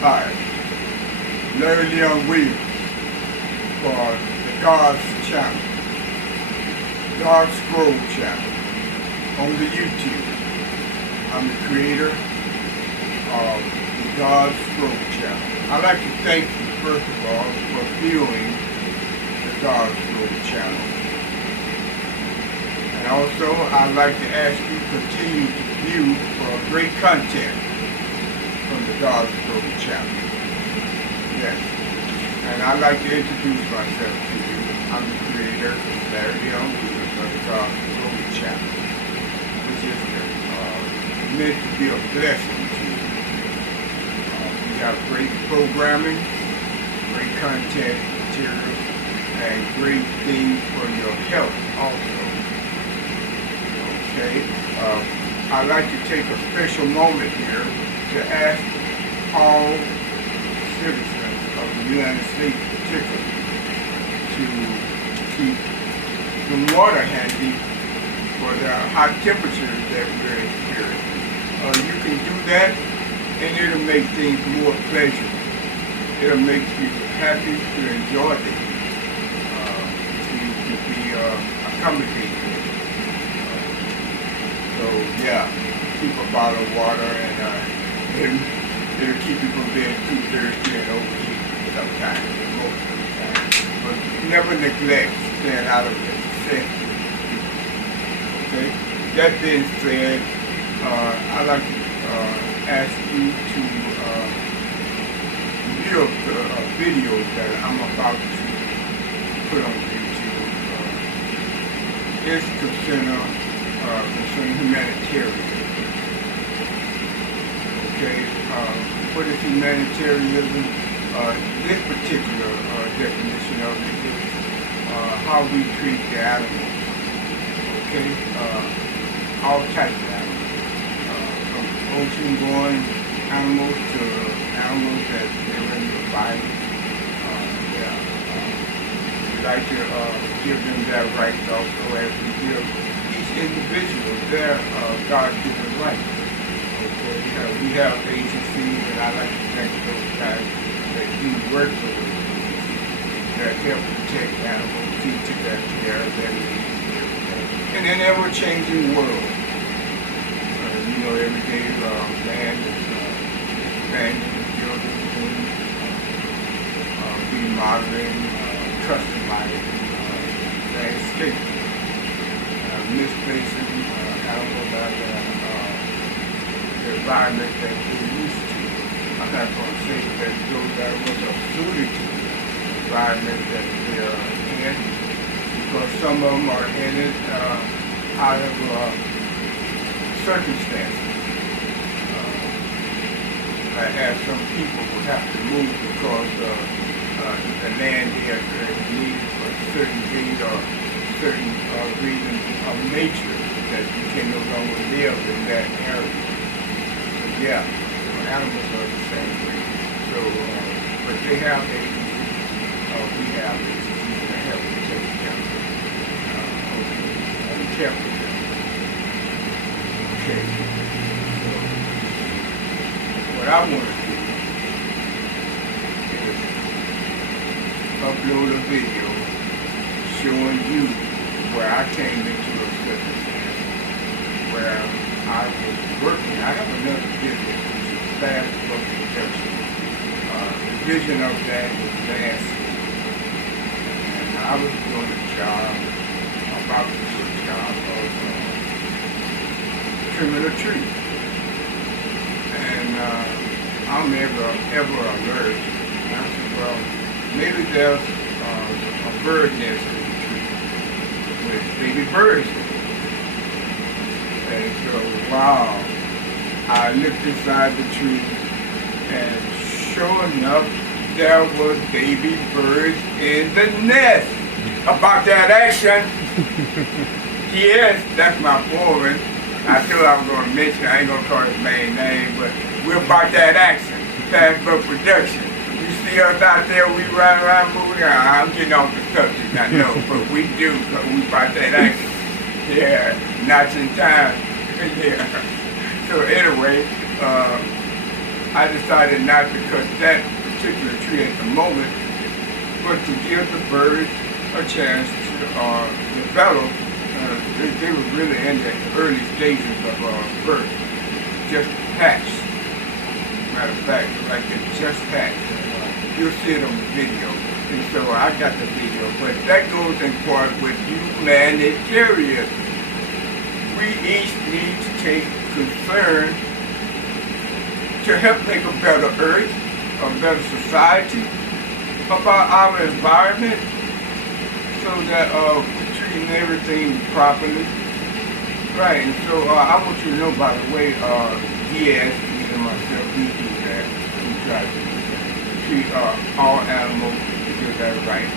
Hi, Larry Leon Williams for the God's Channel, God's Scroll Channel on the YouTube. I'm the creator of the God's Scroll Channel. I'd like to thank you, first of all, for viewing the God's Scroll Channel. And also, I'd like to ask you to continue to view great content from the God's Scroll Channel. Yes. And I'd like to introduce myself to you. I'm the creator, Larry Leon Williams, of the God's Scroll Channel, which is meant to be a blessing to you. We have great programming, great content material, and great things for your health also. Okay? I'd like to take a special moment here to ask all citizens of the United States particularly to keep some water handy for the hot temperatures that we're experiencing. You can do that and it'll make things more pleasurable. It'll make you happy to enjoy the heat. To be accommodated. So yeah, keep a bottle of water and it'll keep you from being too thirsty and overheat sometimes, most of the time. But never neglect staying out of the necessity. Okay? That being said, I'd like to ask you to view the video that I'm about to put on YouTube. It's concerning humanitarianism. Okay, what is humanitarianism? This particular definition of it is how we treat the animals. Okay, all types of animals, from ocean-going animals to animals that live in the violence. We like to give them their rights also as we give each individual their God-given rights. We have agencies, and I like to thank those guys that do work with us, that help protect animals, see to their care, their needs, in an ever-changing world. Every day man is expanding, building things, remodeling, customizing, landscaping, misplacing animals out there. The environment that they're used to. I'm not going to say that those animals are suited to the environment that they're in, because some of them are in it out of circumstances. I have some people who have to move because the land here is needed for certain things or certain reasons of nature that you can no longer live in that area. Yeah, animals are the same way. So, but they have agencies, we have agencies that help to take care of them. And care for them. Okay. So, what I want to do is upload a video showing you where I came into a circumstance where I was working. I have another business, which is fast book production. The vision of that is landscape. And I was doing a job, about to do a job of trimming a tree. And I'm ever alert. And I said, well, maybe there's a bird nest in the tree with baby birds in it. And so, wow, I looked inside the tree, and sure enough, there was baby birds in the nest. About that action, yes, that's my foreman. I thought I was going to mention, I ain't going to call his main name, but we're about that action, fast book production. You see us out there, we run around moving around. I'm getting off the subject, I know, but we do, because we about that action. Yeah, not in time. Yeah. So anyway, I decided not to cut that particular tree at the moment, but to give the birds a chance to develop. They were really in the early stages of birth, just hatched. Matter of fact, like they just hatched. You'll see it on the video. And so I got the video, but that goes in part with humanitarian. We each need to take concern to help make a better earth, a better society, about our environment, so that we're treating everything properly. Right, and so I want you to know, by the way, yes, me and myself, we do that. We try to treat all animals, do that right,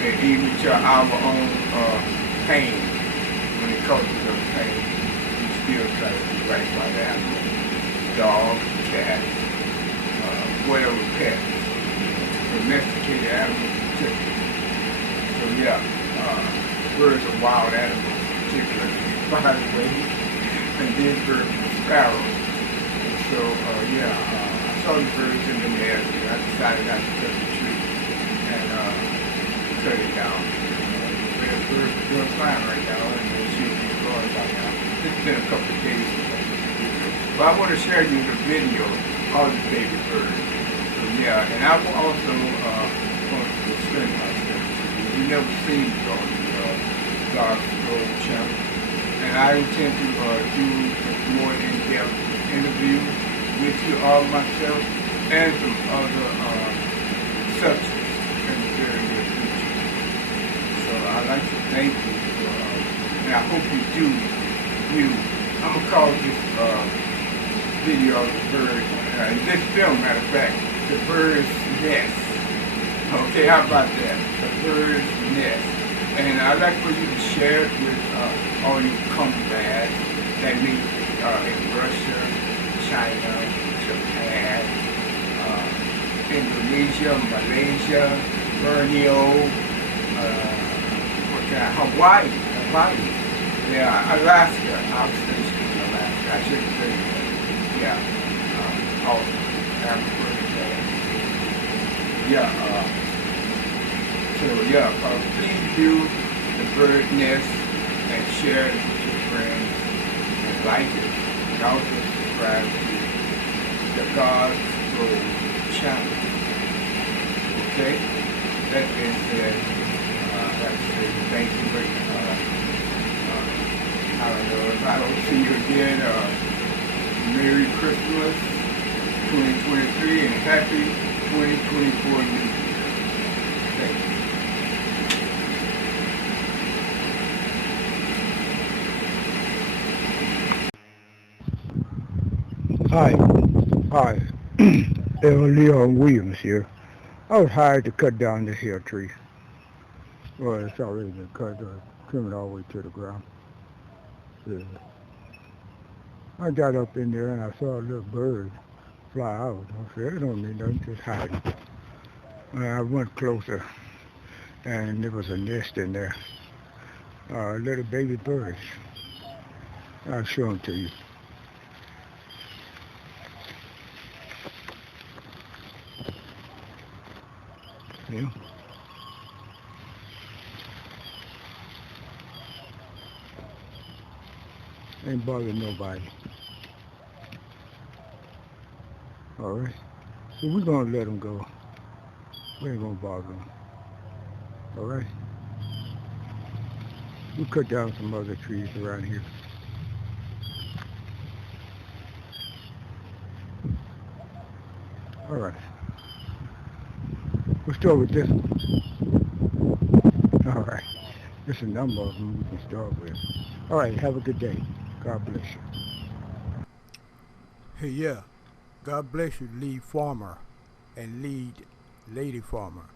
and even to our own pain. When it causes us pain, we still try to do right by the animal. Dog, cat, whatever pet, domesticated animals, particularly. So yeah, birds are wild animals, particularly, by the way, and then birds are sparrows. And so yeah, I saw the birds in the nest, and I decided not to cut the tree and cut it down. But the birds are doing fine right now, and they should be growing by now. It's been a couple of days ago. But I want to share you the video of the baby bird. So yeah, and I will also want to explain myself to you. You never seen it on the Gospel channel. And I intend to do more in-depth interviews with you all myself and some other subjects in the very near future. So I'd like to thank you for, and I hope you do, I'm going to call this video of the bird, this film, matter of fact, the bird's nest. Okay, how about that? The bird's nest. And I'd like for you to share it with all your comrades. That means in Russia, China, Japan, Indonesia, Malaysia, Borneo, Hawaii. Yeah, Alaska. I was stationed in Alaska. I shouldn't say that. Yeah, all Africa. Yeah, so yeah, please do the bird nest and share it with your friends and like it. And also subscribe to the God's Road channel. Okay? That being said, I'd like to say thank you very much. I don't know, if I don't see you again, Merry Christmas 2023 and Happy 2024 New Year. Thank you. Hi. Leon Williams here. I was hired to cut down this here tree. Well, it's already been cut, trim it all the way to the ground. Yeah. I got up in there and I saw a little bird fly out. I said, it don't mean nothing, just hiding. And I went closer and there was a nest in there. Little baby birds. I'll show them to you. Yeah. Ain't bothering nobody. Alright? So we're gonna let them go. We ain't gonna bother them. Alright? We cut down some other trees around here. Alright. We'll start with this one. Alright. There's a number of them we can start with. Alright, have a good day. God bless you. Hey, yeah. God bless you, lead farmer and lead lady farmer.